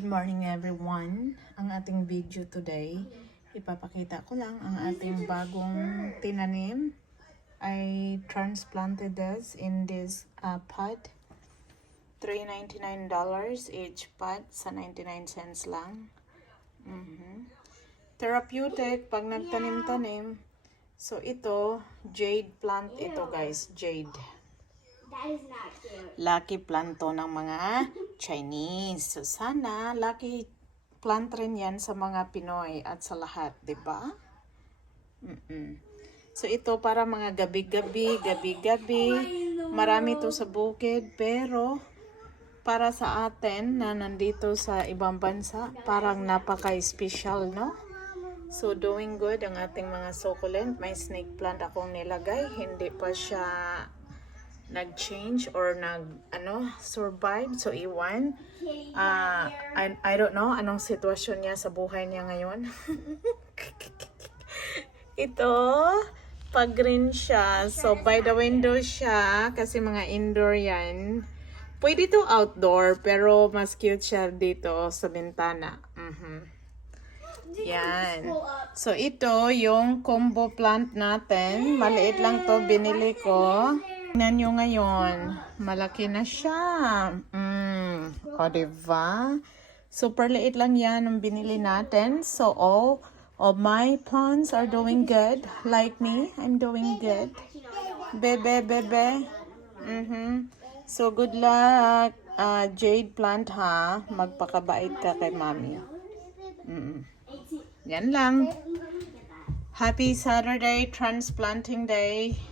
Good morning everyone. Ang ating video today, ipapakita ko lang ang ating bagong tinanim. I transplanted this in this uh, pot. $3.99 each pot sa 99 cents lang. Mhm. Therapeutic pag nagtanim-tanim. So ito, jade plant ito guys, jade. That is not cute. lucky plant to ng mga Chinese. So sana lucky plant rin yan sa mga Pinoy at sa lahat, di ba? Mm-mm. So ito para mga gabi-gabi, gabi-gabi. Marami to sa bukid pero para sa atin na nandito sa ibang bansa, parang napaka-special, no? So, doing good ang ating mga succulent. May snake plant akong nilagay. Hindi pa siya nag-change or nag, ano, survive. So, iwan. Ah, I, I don't know anong sitwasyon niya sa buhay niya ngayon. Ito, pag green siya. So, by the window siya. Kasi mga indoor yan. Pwede to outdoor, pero mas cute siya dito sa bintana. Mhm. Yan. So, ito yung combo plant natin. Maliit lang to, binili ko. Tingnan nyo ngayon. Malaki na siya. Mm. O, diba? Super liit lang yan ang binili natin. So, all of my plants are doing good. Like me, I'm doing good. Bebe, bebe. Mhm. So, good luck, uh, Jade plant ha. Magpakabait ka kay mami. Mm. Yan lang. Happy Saturday, transplanting day.